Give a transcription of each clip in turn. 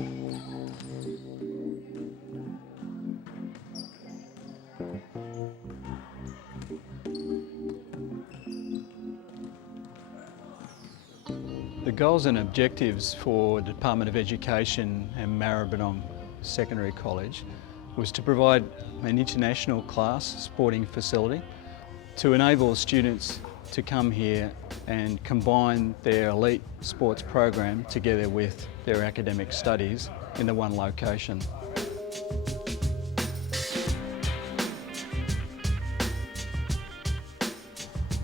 The goals and objectives for the Department of Education and Maribynong Secondary College was to provide an international class sporting facility to enable students to come here and combine their elite sports program together with their academic studies in the one location.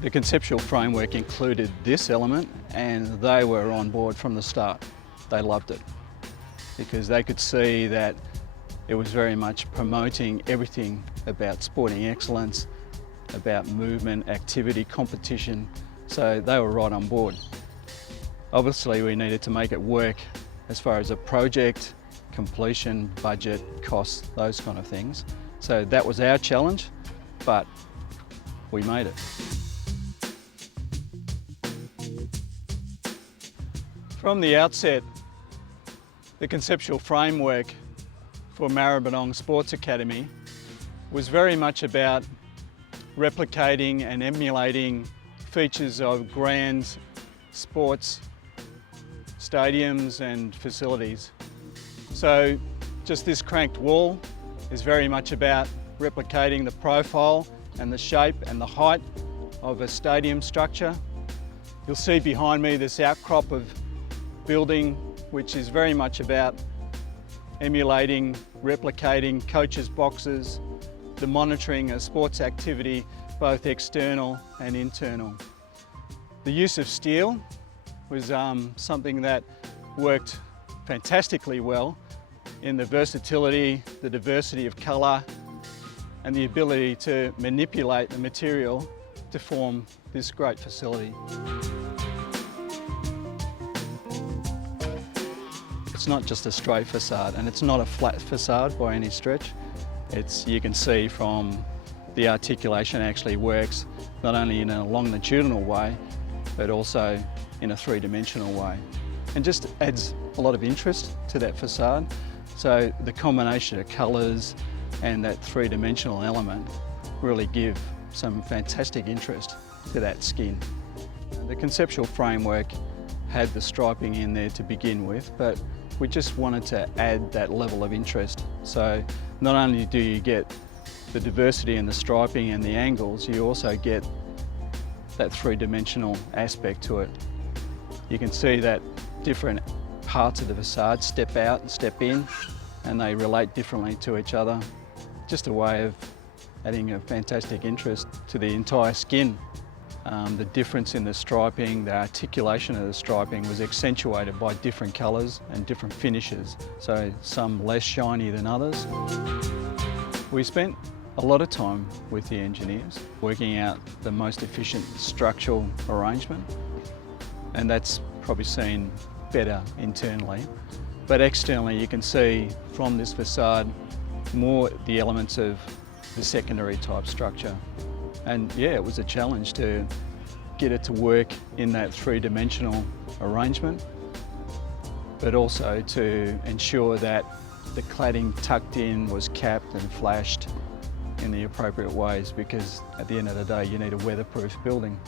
The conceptual framework included this element, and they were on board from the start. They loved it because they could see that it was very much promoting everything about sporting excellence, about movement, activity, competition, so they were right on board. Obviously we needed to make it work as far as a project, completion, budget, costs, those kind of things. So that was our challenge, but we made it. From the outset, the conceptual framework for Maribynong Sports Academy was very much about replicating and emulating features of grand sports stadiums and facilities. So just this cranked wall is very much about replicating the profile and the shape and the height of a stadium structure. You'll see behind me this outcrop of building, which is very much about emulating, replicating coaches' boxes, the monitoring of sports activity, both external and internal. The use of steel was something that worked fantastically well in the versatility, the diversity of colour, and the ability to manipulate the material to form this great facility. It's not just a straight facade, and it's not a flat facade by any stretch. You can see from the articulation actually works not only in a longitudinal way, but also in a three-dimensional way, and just adds a lot of interest to that facade. So the combination of colours and that three-dimensional element really give some fantastic interest to that skin. The conceptual framework had the striping in there to begin with, but we just wanted to add that level of interest. So not only do you get the diversity in the striping and the angles, you also get that three-dimensional aspect to it. You can see that different parts of the facade step out and step in, and they relate differently to each other. Just a way of adding a fantastic interest to the entire skin. The difference in the striping, the articulation of the striping was accentuated by different colours and different finishes, so some less shiny than others. We spent a lot of time with the engineers working out the most efficient structural arrangement, and that's probably seen better internally. But externally you can see from this facade more the elements of the secondary type structure. And yeah, it was a challenge to get it to work in that three-dimensional arrangement, but also to ensure that the cladding tucked in was capped and flashed in the appropriate ways, because at the end of the day you need a weatherproof building.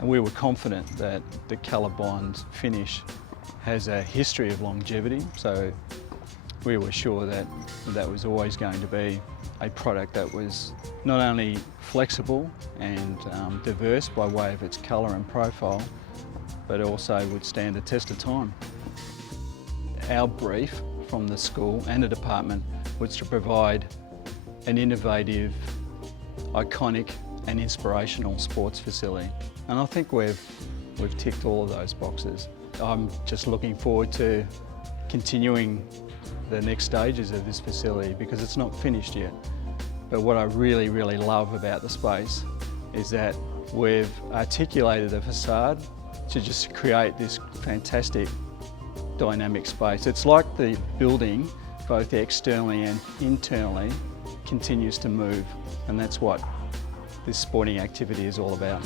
And we were confident that the colour-bond finish has a history of longevity, so we were sure that that was always going to be a product that was not only flexible and diverse by way of its colour and profile, but also would stand the test of time. Our brief from the school and the department was to provide an innovative, iconic and inspirational sports facility. And I think we've ticked all of those boxes. I'm just looking forward to continuing the next stages of this facility because it's not finished yet. But what I really, really love about the space is that we've articulated the facade to just create this fantastic dynamic space. It's like the building, both externally and internally, continues to move, and that's what this sporting activity is all about.